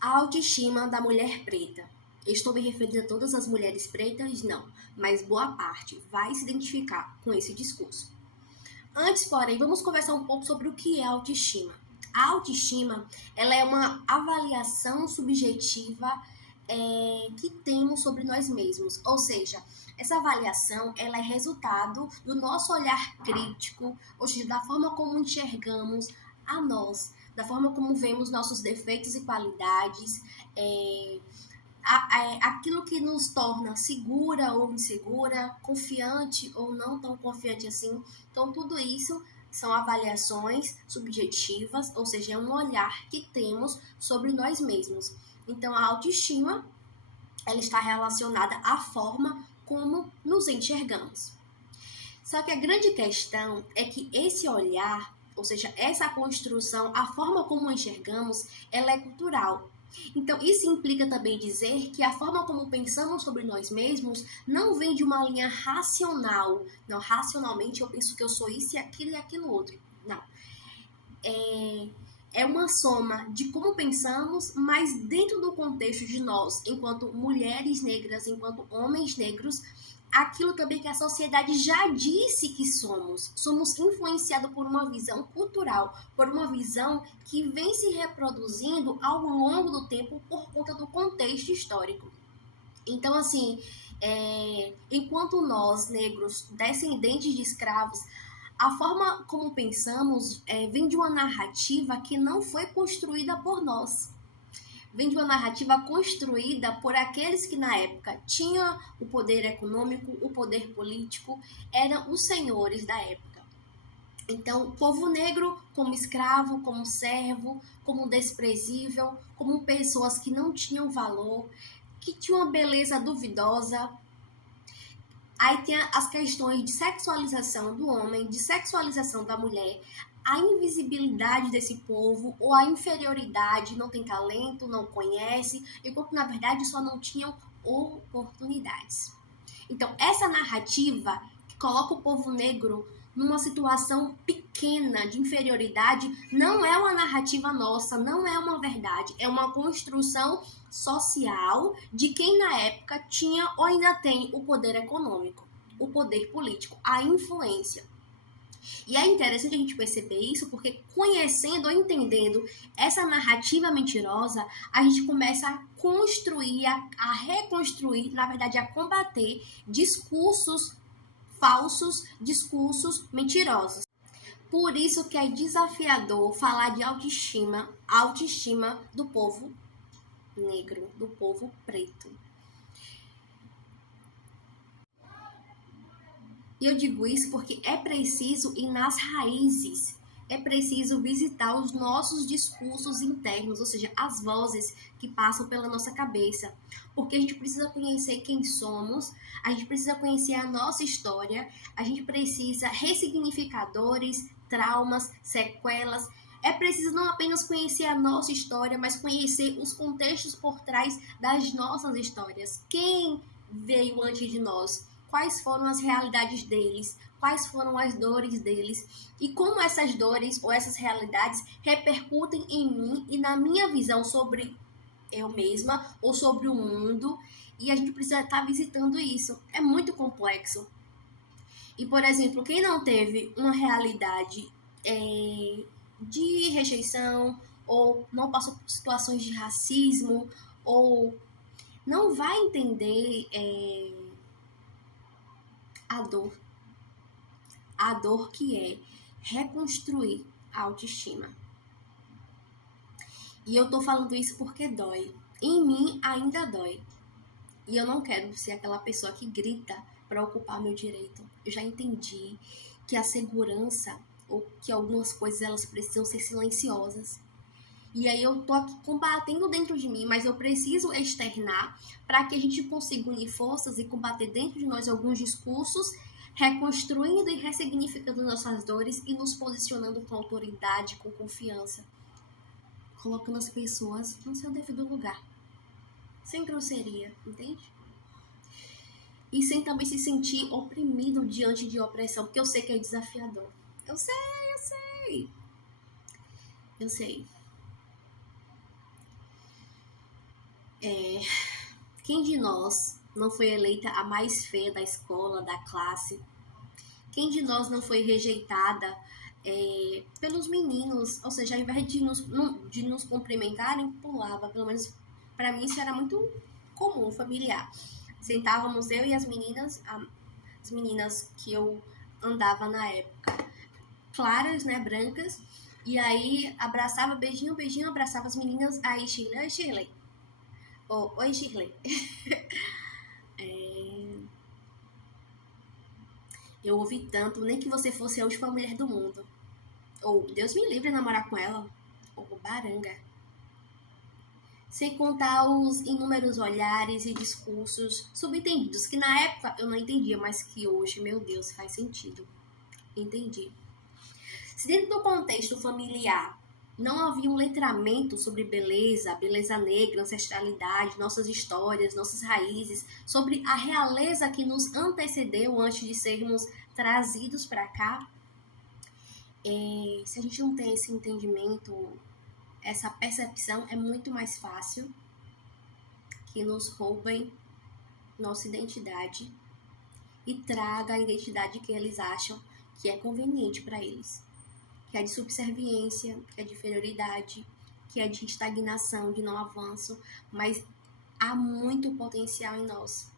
A autoestima da mulher preta. Estou me referindo a todas as mulheres pretas? Não, mas boa parte vai se identificar com esse discurso. Antes, porém, vamos conversar um pouco sobre o que é autoestima. A autoestima, ela é uma avaliação subjetiva que temos sobre nós mesmos. Ou seja, essa avaliação, ela é resultado do nosso olhar crítico, ou seja, da forma como enxergamos a nós, da forma como vemos nossos defeitos e qualidades, aquilo que nos torna segura ou insegura, confiante ou não tão confiante assim. Então, tudo isso são avaliações subjetivas, ou seja, é um olhar que temos sobre nós mesmos. Então, a autoestima, ela está relacionada à forma como nos enxergamos. Só que a grande questão é que esse olhar, ou seja, essa construção, a forma como enxergamos, ela é cultural. Então, isso implica também dizer que a forma como pensamos sobre nós mesmos não vem de uma linha racional. Não, racionalmente eu penso que eu sou isso e aquilo outro. Não. É uma soma de como pensamos, mas dentro do contexto de nós, enquanto mulheres negras, enquanto homens negros, aquilo também que a sociedade já disse que somos. Somos influenciados por uma visão cultural, por uma visão que vem se reproduzindo ao longo do tempo por conta do contexto histórico. Então, assim, enquanto nós, negros, descendentes de escravos, a forma como pensamos vem de uma narrativa que não foi construída por nós. Vem de uma narrativa construída por aqueles que na época tinham o poder econômico, o poder político, eram os senhores da época. Então, o povo negro como escravo, como servo, como desprezível, como pessoas que não tinham valor, que tinham uma beleza duvidosa. Aí tem as questões de sexualização do homem, de sexualização da mulher, a invisibilidade desse povo ou a inferioridade, não tem talento, não conhece, enquanto na verdade só não tinham oportunidades. Então, essa narrativa que coloca o povo negro numa situação pequena de inferioridade não é uma narrativa nossa, não é uma verdade, é uma construção social de quem na época tinha ou ainda tem o poder econômico, o poder político, a influência. E é interessante a gente perceber isso, porque conhecendo ou entendendo essa narrativa mentirosa, a gente começa a construir, a reconstruir, na verdade, a combater discursos falsos, discursos mentirosos. Por isso que é desafiador falar de autoestima do povo negro, do povo preto. E eu digo isso porque é preciso ir nas raízes, é preciso visitar os nossos discursos internos, ou seja, as vozes que passam pela nossa cabeça. Porque a gente precisa conhecer quem somos, a gente precisa conhecer a nossa história, a gente precisa ressignificar dores, traumas, sequelas. É preciso não apenas conhecer a nossa história, mas conhecer os contextos por trás das nossas histórias. Quem veio antes de nós? Quais foram as realidades deles, quais foram as dores deles e como essas dores ou essas realidades repercutem em mim e na minha visão sobre eu mesma ou sobre o mundo. E a gente precisa estar visitando isso. É muito complexo. E, por exemplo, quem não teve uma realidade de rejeição ou não passou por situações de racismo ou não vai entender a dor que é reconstruir a autoestima. E eu tô falando isso porque dói. Em mim ainda dói. E eu não quero ser aquela pessoa que grita para ocupar meu direito. Eu já entendi que a segurança ou que algumas coisas elas precisam ser silenciosas. E aí eu tô aqui combatendo dentro de mim, mas eu preciso externar para que a gente consiga unir forças e combater dentro de nós alguns discursos, reconstruindo e ressignificando nossas dores e nos posicionando com autoridade, com confiança, colocando as pessoas no seu devido lugar, sem grosseria, entende? E sem também se sentir oprimido diante de opressão, porque eu sei que é desafiador. Eu sei. Quem de nós não foi eleita a mais feia da escola, da classe? Quem de nós não foi rejeitada pelos meninos? Ou seja, ao invés de nos cumprimentarem, pulava. Pelo menos para mim isso era muito comum, familiar. Sentávamos eu e as meninas que eu andava na época, claras, né, brancas, e aí abraçava, beijinho, beijinho, abraçava as meninas, aí Shirley, oi Shirley, oi Shirley. Eu ouvi tanto, nem que você fosse a última mulher do mundo. Ou Deus me livre de namorar com ela. Ou baranga. Sem contar os inúmeros olhares e discursos subentendidos, que na época eu não entendia, mas que hoje, meu Deus, faz sentido. Entendi. Se dentro do contexto familiar não havia um letramento sobre beleza, beleza negra, ancestralidade, nossas histórias, nossas raízes, sobre a realeza que nos antecedeu antes de sermos trazidos para cá, se a gente não tem esse entendimento, essa percepção, é muito mais fácil que nos roubem nossa identidade e traga a identidade que eles acham que é conveniente para eles, que é de subserviência, que é de inferioridade, que é de estagnação, de não avanço, mas há muito potencial em nós.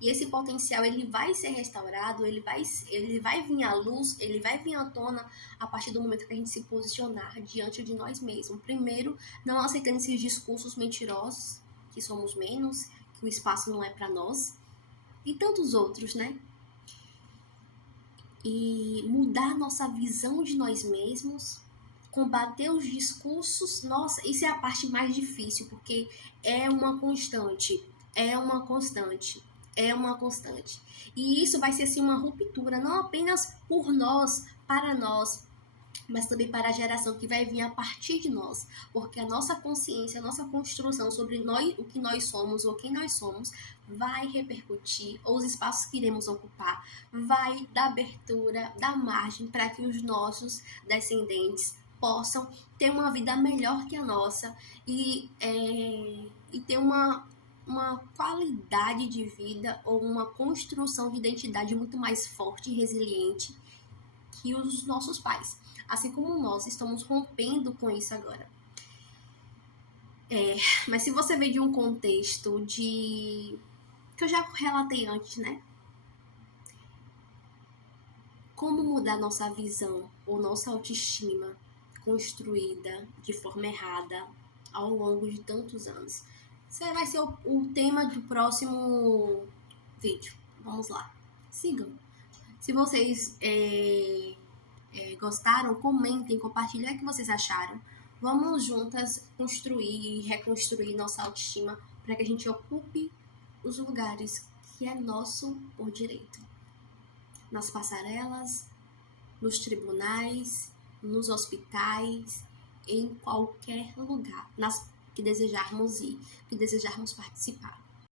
E esse potencial, ele vai ser restaurado, ele vai vir à luz, ele vai vir à tona a partir do momento que a gente se posicionar diante de nós mesmos. Primeiro, não aceitando esses discursos mentirosos, que somos menos, que o espaço não é para nós, e tantos outros, né? E mudar nossa visão de nós mesmos, combater os discursos. Nossa, isso é a parte mais difícil, porque é uma constante, é uma constante, é uma constante. E isso vai ser assim uma ruptura, não apenas por nós, para nós, mas também para a geração que vai vir a partir de nós, porque a nossa consciência, a nossa construção sobre nós, o que nós somos ou quem nós somos, vai repercutir, ou os espaços que iremos ocupar, vai dar abertura, dar margem para que os nossos descendentes possam ter uma vida melhor que a nossa e ter uma qualidade de vida ou uma construção de identidade muito mais forte e resiliente que os nossos pais. Assim como nós estamos rompendo com isso agora. Mas se você vem de um contexto que eu já relatei antes, né? Como mudar nossa visão ou nossa autoestima construída de forma errada ao longo de tantos anos. Isso vai ser o tema do próximo vídeo. Vamos lá. Sigam. Se vocês gostaram, comentem, compartilhem o que vocês acharam. Vamos juntas construir e reconstruir nossa autoestima para que a gente ocupe os lugares que é nosso por direito. Nas passarelas, nos tribunais, nos hospitais, em qualquer lugar que desejarmos ir, que desejarmos participar.